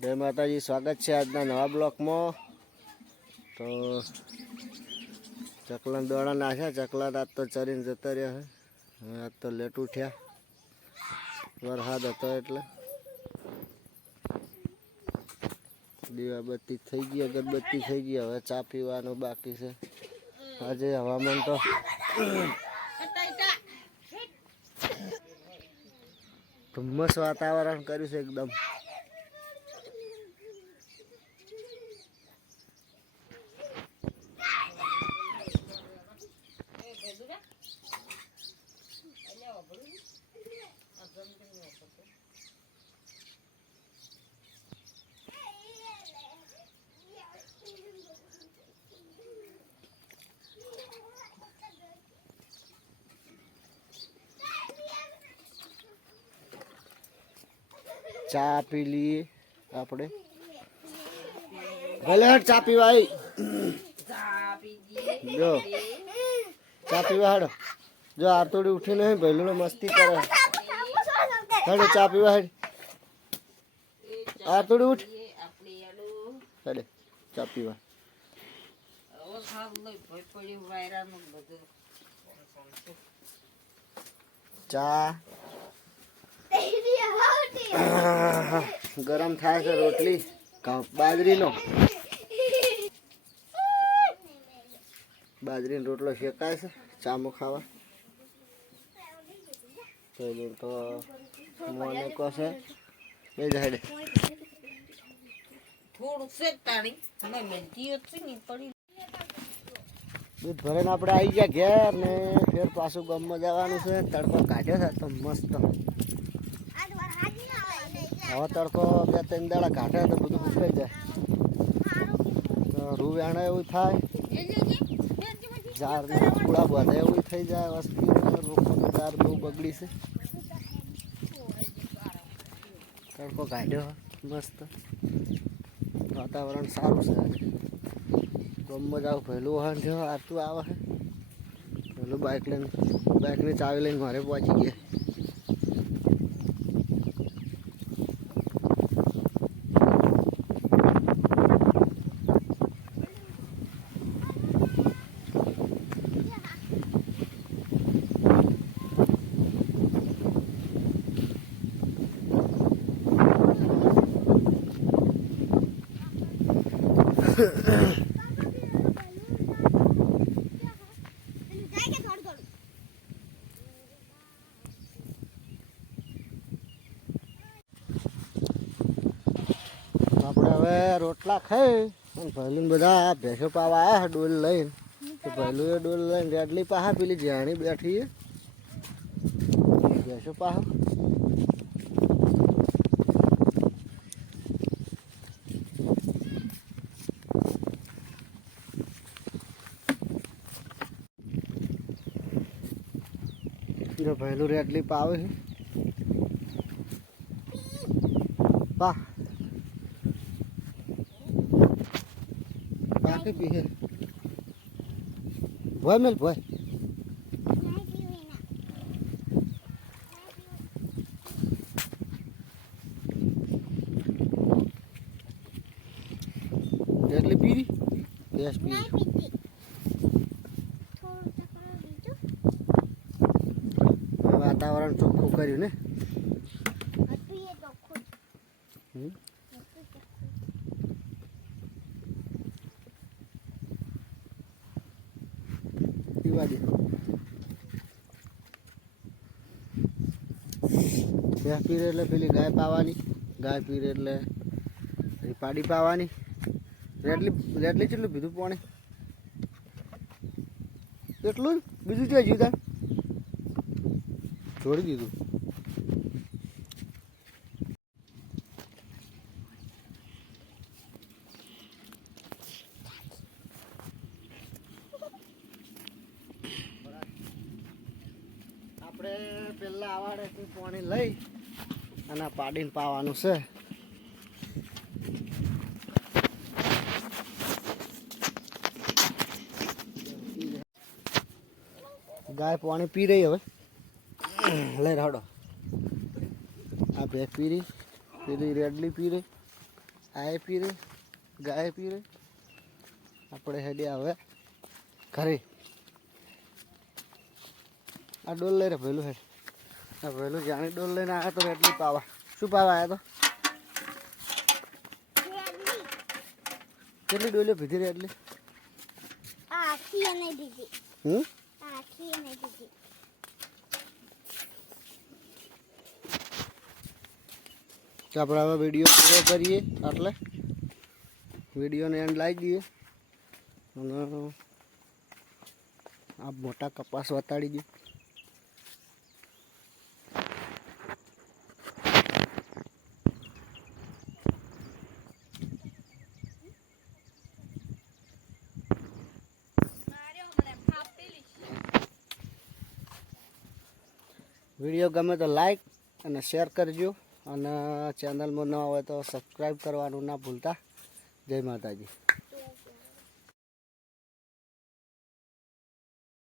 જય માતાજી, સ્વાગત છે આજના નવા બ્લોકમાં. તો ચકલા દોડા નાખ્યા. ચકલા આજ તો ચરીને જતા રહ્યા. હવે આજ તો લેટ ઉઠ્યા, વરસાદ હતો એટલે. દીવાબત્તી થઈ ગઈ, અગરબત્તી થઈ ગઈ. હવે ચા પીવાનું બાકી છે. આજે હવામાન તો ધુમ્મસ વાતાવરણ કર્યું છે એકદમ. ચા પી લઈએ આપણે. ભલે હટ ચા પીવા આવી. જો ચા પીવા હાડો. જો આરતોડી ઉઠીને ભૈલું મસ્તી કરે. હેડે ચા પીવા હેડ. આરતોડી ઉઠ હેડે ચા પીવા. ચા ગરમ થાય છે. રોટલી બાજરીનો રોટલો શેકાય છે ચામો ખાવા. તો મોને કોસે બે જાય દૂધ ભરીને આપણે આવી ગયા ઘેર ને ફેર પાછું ગામમાં જવાનું છે. તડકો કાઢ્યો છે તો મસ્ત. હવે તડકો 2-3 દાડા કાઢે તો બધું સુકાઈ જાય. રૂ વેણે એવું થાય, ઝાડ પૂળા બધે એવું થઈ જાય. વસ્તી રોકોનું ઝાડ બહુ બગડી છે. તડકો કાઢ્યો મસ્ત. વાતાવરણ સારું છે. આજે ગામમાં જાવ પહેલું વાહન જો આરતું આવે છે. પહેલું બાઇકની ચાવી લઈને મારે પહોંચી ગયા. આપણે હવે રોટલા ખાઈ અને ભૈલું બધા ભેંસો પાવા આવ્યા ડોલ લઈને. તો ભૈલું એ ડોલ લઈને રેડલી પાહા પેલી જાણી બેઠી ભેંસો પાહા. ભૈલું રેડલી પાવે છે પા બાકી પીએ ભય મેલ ભય. રેડલી પીરી ભેંસ પીરી. વાતાવરણ ચોખ્ખું કર્યું ને. પીવા દે. ભેંસ પીરે એટલે પેલી ગાય પાવાની. ગાય પીરે એટલે પાડી પાવાની. રેડલી કેટલું પીધું પાણી એટલું જ. બીજું ક્યાં જીતા છોડી દીધું. આપણે પેલા આવાડેથી પાણી લઈ અને પાડીને પાવાનું છે. ગાય પાણી પી રહી હવે. લઈ રાડો. આ ભેંસ પી રહી, પેલી રેડલી પી રહી. આય પી રે ગાય પી રે આપણે હેડ્યા હવે ઘરે આ ડોલ લઈ રે ભેલું હેડ આ ભેલું જાણી ડોલ લઈને આવ્યા તો રેડલી પાવા શું પાવા આવ્યા તો કેટલી ડોલીઓ ભીધી રેડલી તો આપણે હવે વિડીયો પૂરો કરીએ એટલે વિડીયોને એન્ડ લાવી દઈએ અને આ મોટા કપાસ વતાડી દઈએ વિડીયો ગમે તો લાઈક અને શેર કરજો અને ચેનલમાં ન હોય તો સબસ્ક્રાઈબ કરવાનું ના ભૂલતા જય માતાજી